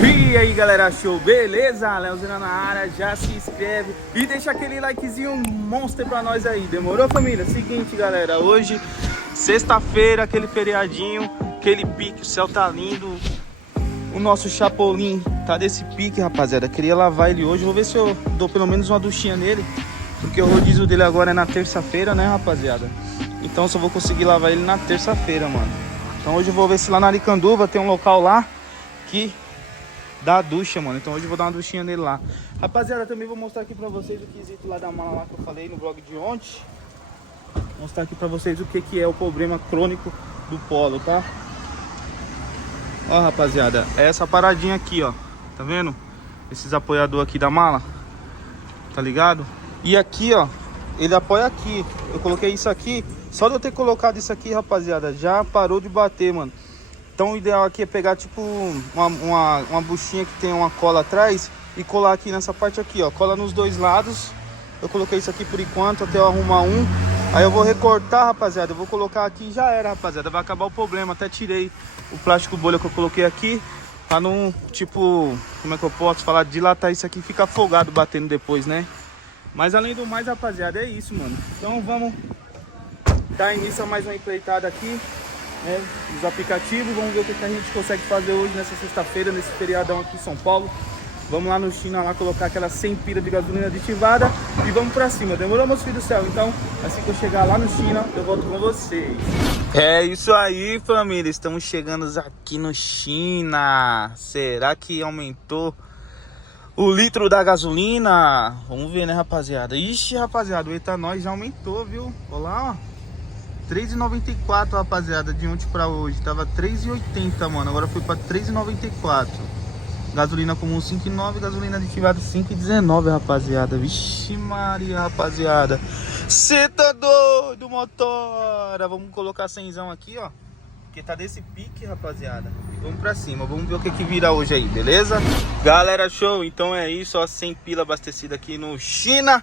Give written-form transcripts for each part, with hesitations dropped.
E aí galera, show, beleza? Leozina na área, já se inscreve e deixa aquele likezinho monstro pra nós aí, demorou família? Seguinte galera, hoje, sexta-feira, aquele feriadinho, aquele pique, o céu tá lindo. O nosso Chapolin tá desse pique, rapaziada, queria lavar ele hoje, vou ver se eu dou pelo menos uma duchinha nele. Porque o rodízio dele agora é na terça-feira, né rapaziada? Então só vou conseguir lavar ele na terça-feira, mano. Então hoje eu vou ver se lá na Aricanduva tem um local lá que dá ducha, mano. Então hoje eu vou dar uma duchinha nele lá. Rapaziada, também vou mostrar aqui pra vocês o quesito lá da mala lá que eu falei no vlog de ontem. Vou mostrar aqui pra vocês o que é o problema crônico do Polo, tá? Ó, rapaziada, é essa paradinha aqui, ó. Tá vendo? Esses apoiadores aqui da mala. Tá ligado? E aqui, ó, ele apoia aqui. Eu coloquei isso aqui. Só de eu ter colocado isso aqui, rapaziada, já parou de bater, mano. Então o ideal aqui é pegar tipo uma buchinha que tem uma cola atrás e colar aqui nessa parte aqui, ó. Cola nos dois lados. Eu coloquei isso aqui por enquanto até eu arrumar um. Aí eu vou recortar, rapaziada. Eu vou colocar aqui e já era, rapaziada. Vai acabar o problema. Até tirei o plástico bolha que eu coloquei aqui. Pra não, tipo, como é que eu posso falar? Dilatar isso aqui e ficar folgado batendo depois, né? Mas além do mais, rapaziada, é isso, mano. Então vamos dar início a mais uma empreitada aqui, né, dos aplicativos. Vamos ver o que a gente consegue fazer hoje nessa sexta-feira, nesse feriadão aqui em São Paulo. Vamos lá no China lá colocar aquela 100 pila de gasolina aditivada e vamos pra cima. Demorou, meus filhos do céu? Então, assim que eu chegar lá no China, eu volto com vocês. É isso aí, família. Estamos chegando aqui no China. Será que aumentou o litro da gasolina? Vamos ver, né, rapaziada? Ixi, rapaziada, o etanol já aumentou, viu? Olha lá, ó. 3,94, rapaziada, de ontem pra hoje. Tava 3,80, mano. Agora foi pra 3,94. Gasolina comum 5,9. Gasolina aditivada 5,19, rapaziada. Vixe Maria, rapaziada. Cê tá doido, motora. Vamos colocar 100zão aqui, ó. Porque tá desse pique, rapaziada. E vamos pra cima. Vamos ver o que vira hoje aí, beleza? Galera, show. Então é isso, ó. 100 pila abastecida aqui no China.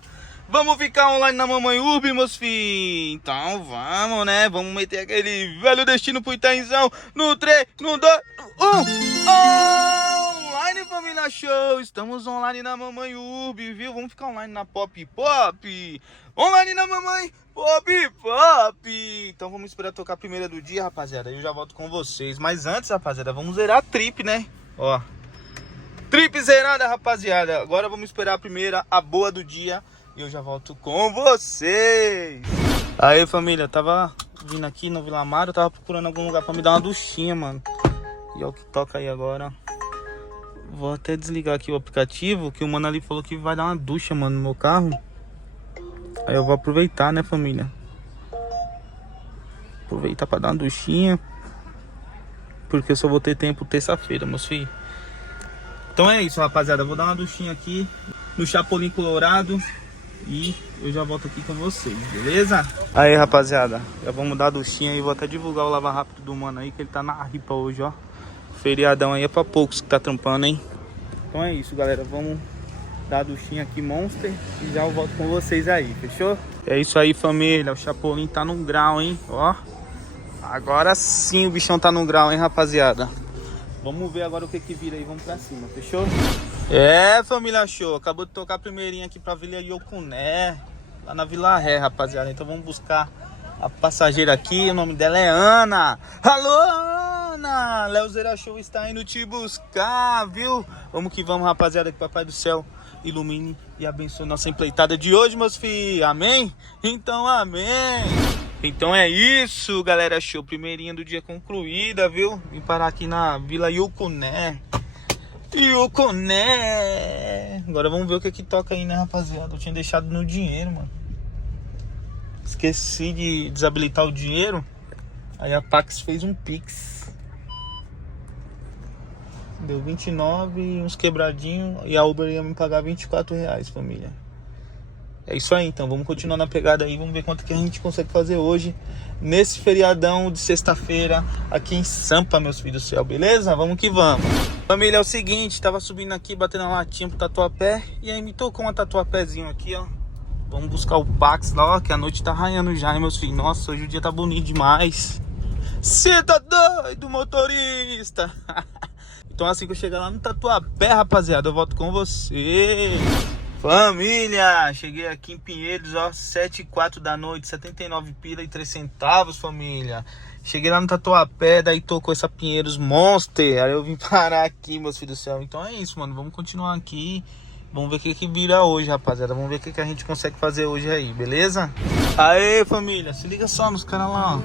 Vamos ficar online na Mamãe Urb, meus filhos. Então vamos, né? Vamos meter aquele velho destino pro Itainzão. No 3, no 2, no 1. Online, família, show. Estamos online na Mamãe Urb, viu? Vamos ficar online na Pop Pop. Online na Mamãe Pop Pop. Então vamos esperar tocar a primeira do dia, rapaziada. Eu já volto com vocês. Mas antes, rapaziada, vamos zerar a trip, né? Ó, trip zerada, rapaziada. Agora vamos esperar a primeira, a boa do dia. E eu já volto com vocês. Aí, família, tava vindo aqui no Vila Amaro. Tava procurando algum lugar pra me dar uma duchinha, mano. E é o que toca aí agora. Vou até desligar aqui o aplicativo, que o mano ali falou que vai dar uma ducha, mano, no meu carro. Aí eu vou aproveitar, né, família? Aproveitar pra dar uma duchinha, porque eu só vou ter tempo terça-feira, meus filhos. Então é isso, rapaziada. Eu vou dar uma duchinha aqui no Chapolin Colorado. E eu já volto aqui com vocês, beleza? Aí, rapaziada, já vamos dar a duchinha e vou até divulgar o lava rápido do mano aí, que ele tá na ripa hoje, ó. Feriadão aí é pra poucos que tá trampando, hein? Então é isso, galera, vamos dar a duchinha aqui, Monster, e já eu volto com vocês aí, fechou? É isso aí, família, o Chapolin tá num grau, hein? Ó, agora sim o bichão tá num grau, hein, rapaziada? Vamos ver agora o que vira aí, vamos pra cima, fechou? É, família, show. Acabou de tocar a primeirinha aqui pra Vila Iocuné, lá na Vila Ré, rapaziada. Então vamos buscar a passageira aqui. O nome dela é Ana. Alô, Ana! Leozeira Show está indo te buscar, viu? Vamos que vamos, rapaziada. Que o Papai do Céu ilumine e abençoe nossa empreitada de hoje, meus filhos. Amém? Então, amém. Então é isso, galera. Show. Primeirinha do dia concluída, viu? Vim parar aqui na Vila Iocuné. Iocuné. Agora vamos ver o que toca aí, né, rapaziada? Eu tinha deixado no dinheiro, mano. Esqueci de desabilitar o dinheiro. Aí a Pax fez um Pix. Deu 29, uns quebradinhos. E a Uber ia me pagar 24 reais, família. É isso aí, então. Vamos continuar na pegada aí. Vamos ver quanto que a gente consegue fazer hoje, nesse feriadão de sexta-feira, aqui em Sampa, meus filhos do céu. Beleza? Vamos que vamos. Família, é o seguinte. Tava subindo aqui, batendo a latinha pro Tatuapé. E aí me tocou um tatuapézinho aqui, ó. Vamos buscar o Pax lá, ó. Que a noite tá raiando já, hein, meus filhos. Nossa, hoje o dia tá bonito demais. Cê tá doido, motorista? Então assim que eu chegar lá no Tatuapé, rapaziada, eu volto com você. Família, cheguei aqui em Pinheiros, ó, 7h04 da noite, 79 pila e 3 centavos, família. Cheguei lá no Tatuapé, daí tocou essa Pinheiros Monster, aí eu vim parar aqui, meus filhos do céu. Então é isso, mano, vamos continuar aqui. Vamos ver o que vira hoje, rapaziada. Vamos ver o que a gente consegue fazer hoje aí, beleza? Aê, família, se liga só nos caras lá, ó.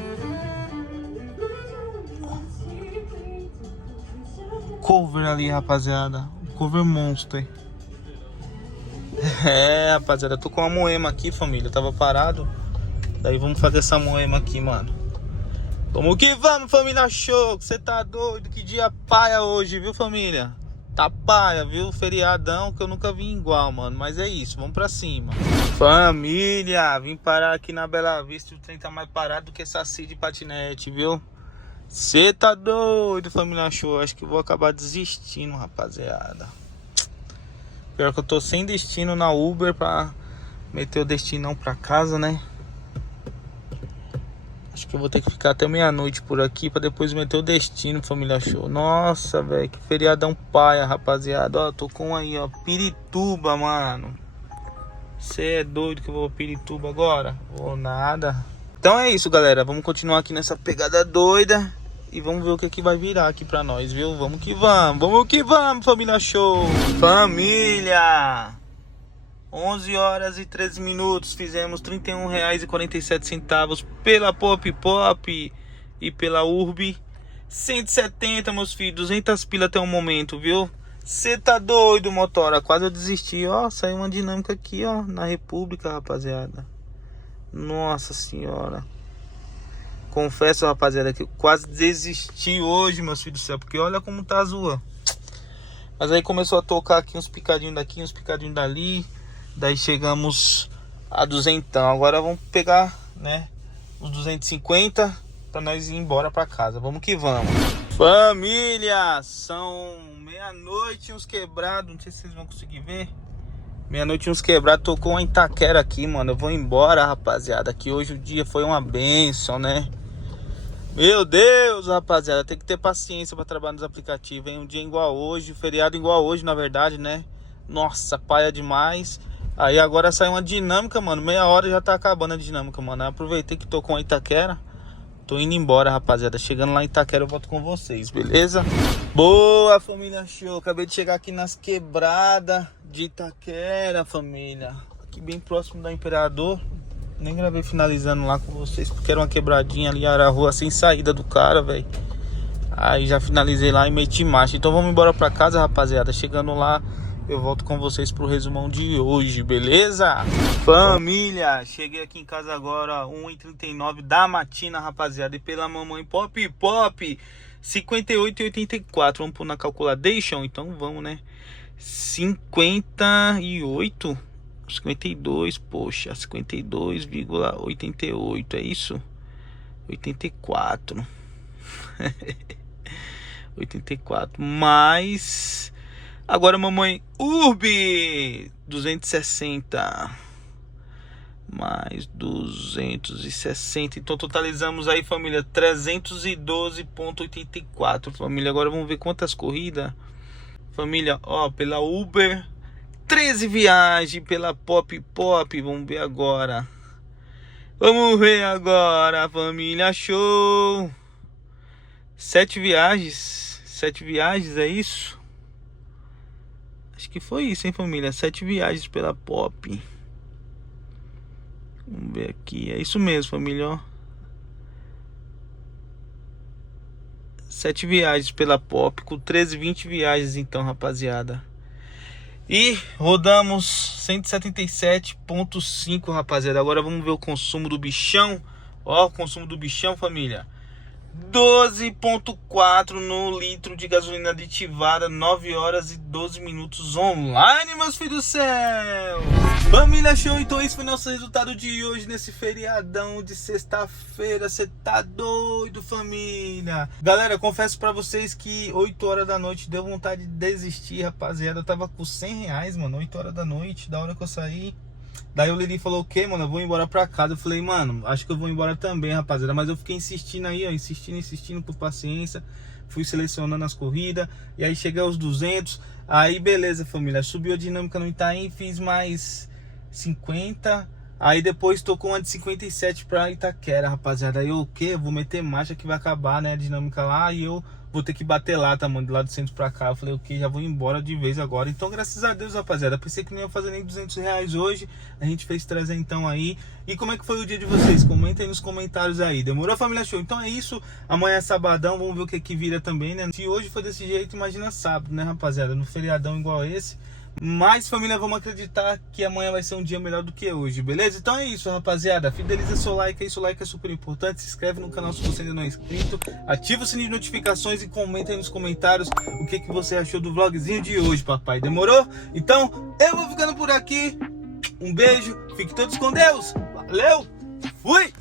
Cover ali, rapaziada. Cover Monster. É, rapaziada, eu tô com uma moema aqui, família. Eu tava parado. Daí vamos fazer essa moema aqui, mano. Vamos que vamos, família show. Você tá doido? Que dia paia hoje, viu, família? Tá paia, viu? Feriadão que eu nunca vi igual, mano. Mas é isso, vamos pra cima. Família, vim parar aqui na Bela Vista. O trem tá mais parado do que Saci de patinete, viu? Você tá doido, família show. Acho que vou acabar desistindo, rapaziada. Pior que eu tô sem destino na Uber pra meter o destinão pra casa, né? Acho que eu vou ter que ficar até meia-noite por aqui pra depois meter o destino, família show. Nossa, velho, que feriadão paia, rapaziada. Ó, tô com aí, ó, Pirituba, mano. Você é doido que eu vou pra Pirituba agora? Vou nada. Então é isso, galera. Vamos continuar aqui nessa pegada doida. E vamos ver o que vai virar aqui pra nós, viu? Vamos que vamos. Vamos que vamos, família show. Família. 11 horas e 13 minutos. Fizemos R$ 31,47 pela Pop Pop e pela Urb. 170, meus filhos. 200 pila até o momento, viu? Você tá doido, motora? Quase eu desisti, ó. Saiu uma dinâmica aqui, ó. Na República, rapaziada. Nossa senhora. Confesso, rapaziada, que eu quase desisti hoje, meus filhos do céu. Porque olha como tá a zoa. Mas aí começou a tocar aqui uns picadinhos daqui, uns picadinhos dali. Daí chegamos a 200. Agora vamos pegar, né, os 250 pra nós ir embora pra casa. Vamos que vamos. Família, são meia-noite uns quebrados. Não sei se vocês vão conseguir ver. Meia-noite uns quebrados. Tocou uma Itaquera aqui, mano. Eu vou embora, rapaziada. Que hoje o dia foi uma bênção, né? Meu Deus, rapaziada. Tem que ter paciência pra trabalhar nos aplicativos, hein? Um dia igual hoje, feriado igual hoje, na verdade, né? Nossa, paia demais. Aí agora saiu uma dinâmica, mano. Meia hora já tá acabando a dinâmica, mano. Eu aproveitei que tô com a Itaquera. Tô indo embora, rapaziada. Chegando lá em Itaquera eu volto com vocês, beleza? Boa, família show. Acabei de chegar aqui nas quebradas de Itaquera, família. Aqui bem próximo da Imperador. Nem gravei finalizando lá com vocês, porque era uma quebradinha ali, era a rua sem saída do cara, velho. Aí já finalizei lá e meti marcha. Então vamos embora pra casa, rapaziada. Chegando lá eu volto com vocês pro resumão de hoje, beleza? Família, cheguei aqui em casa agora, 1h39 da matina, rapaziada. E pela mamãe Pop Pop, 58,84. Vamos pôr na calculation? Então vamos, né? 58, 52, poxa, 52,88, é isso? 84. 84, mais... Agora mamãe Urb 260 mais 260. Então totalizamos aí, família, 312,84. Família, agora vamos ver quantas corridas. Família, ó, pela Uber 13 viagens, pela Pop Pop, vamos ver agora. Vamos ver agora, família show. 7 viagens. 7 viagens, é isso? Acho que foi isso, hein, família? 7 viagens pela Pop. Vamos ver aqui. É isso mesmo, família, ó. 7 viagens pela Pop, com 13, 20 viagens então, rapaziada. E rodamos 177,5, rapaziada. Agora vamos ver o consumo do bichão. Ó, o consumo do bichão, família. 12,4 no litro de gasolina aditivada, 9 horas e 12 minutos online, meus filhos do céu. Família show, então esse foi nosso resultado de hoje nesse feriadão de sexta-feira. Você tá doido, família? Galera, confesso pra vocês que 8 horas da noite deu vontade de desistir, rapaziada. Eu tava com R$100, mano, 8 horas da noite, da hora que eu saí. Daí o Lili falou, o que, mano? Eu vou embora pra casa. Eu falei, mano, acho que eu vou embora também, rapaziada. Mas eu fiquei insistindo aí, ó, insistindo por paciência. fui selecionando as corridas, e aí cheguei aos 200, aí beleza família, subiu a dinâmica no Itaim, fiz mais 50, aí depois tocou uma de 57 pra Itaquera, rapaziada, aí eu o quê? Eu vou meter marcha que vai acabar, né, a dinâmica lá, e eu vou ter que bater lá, tá, mano, de lá do centro pra cá. Eu falei, ok, já vou embora de vez agora. Então, graças a Deus, rapaziada, pensei que não ia fazer nem R$200 hoje, a gente fez 300 aí. E como é que foi o dia de vocês? Comentem nos comentários aí, demorou, família show? Então é isso, amanhã é sabadão, vamos ver o que que vira também, né? Se hoje foi desse jeito, imagina sábado, né, rapaziada, no feriadão igual esse. Mas família, vamos acreditar que amanhã vai ser um dia melhor do que hoje, beleza? Então é isso, rapaziada, fideliza seu like aí, seu like é super importante, se inscreve no canal se você ainda não é inscrito, ativa o sininho de notificações e comenta aí nos comentários o que você achou do vlogzinho de hoje, papai, demorou? Então eu vou ficando por aqui, um beijo, fiquem todos com Deus, valeu, fui!